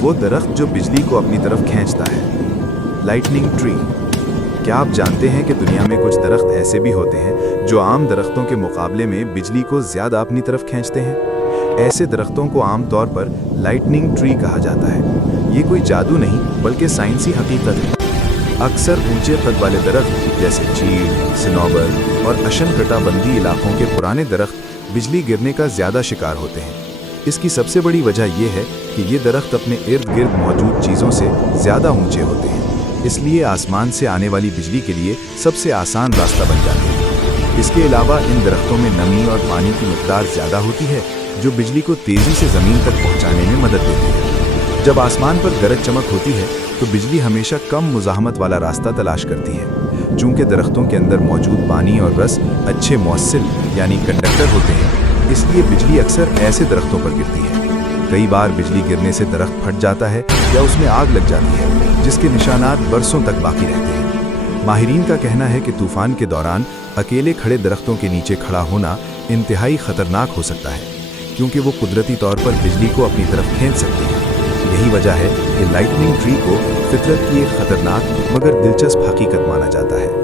वो दरख्त जो बिजली को अपनी तरफ खींचता है। Lightning tree. क्या आप जानते हैं कि दुनिया में कुछ दरख्त ऐसे भी होते हैं जो आम दरख्तों के मुकाबले में बिजली को ज़्यादा अपनी तरफ खींचते हैं? ऐसे दरख्तों को आमतौर पर लाइटनिंग ट्री कहा जाता है। ये कोई जादू नहीं बल्कि साइंसी हकीकत है। अक्सर ऊंचे कद वाले दरख्त जैसे चीड़, सिनोबर और अशनकटाबंदी इलाकों के पुराने दरख्त बिजली गिरने का ज़्यादा शिकार होते हैं। इसकी सबसे बड़ी वजह यह है कि ये दरख्त अपने इर्द गिर्द मौजूद चीज़ों से ज़्यादा ऊंचे होते हैं, इसलिए आसमान से आने वाली बिजली के लिए सबसे आसान रास्ता बन जाते हैं। इसके अलावा इन दरख्तों में नमी और पानी की मिक़दार ज़्यादा होती है, जो बिजली को तेज़ी से ज़मीन तक पहुँचाने में मदद देती है। जब आसमान पर गरज चमक होती है तो बिजली हमेशा कम मुज़ाहमत वाला रास्ता तलाश करती है। चूँकि दरख्तों के अंदर मौजूद पानी और रस अच्छे मौसिल यानी कंडक्टर होते हैं, इसलिए बिजली अक्सर ऐसे दरख्तों पर गिरती है। कई बार बिजली गिरने से दरख्त फट जाता है या उसमें आग लग जाती है, जिसके निशानात बरसों तक बाकी रहते हैं। माहिरीन का कहना है कि तूफान के दौरान अकेले खड़े दरख्तों के नीचे खड़ा होना इंतहाई ख़तरनाक हो सकता है, क्योंकि वो कुदरती तौर पर बिजली को अपनी तरफ खींच सकते हैं। यही वजह है कि लाइटनिंग ट्री को फितरत की एक ख़तरनाक मगर दिलचस्प हकीकत माना जाता है।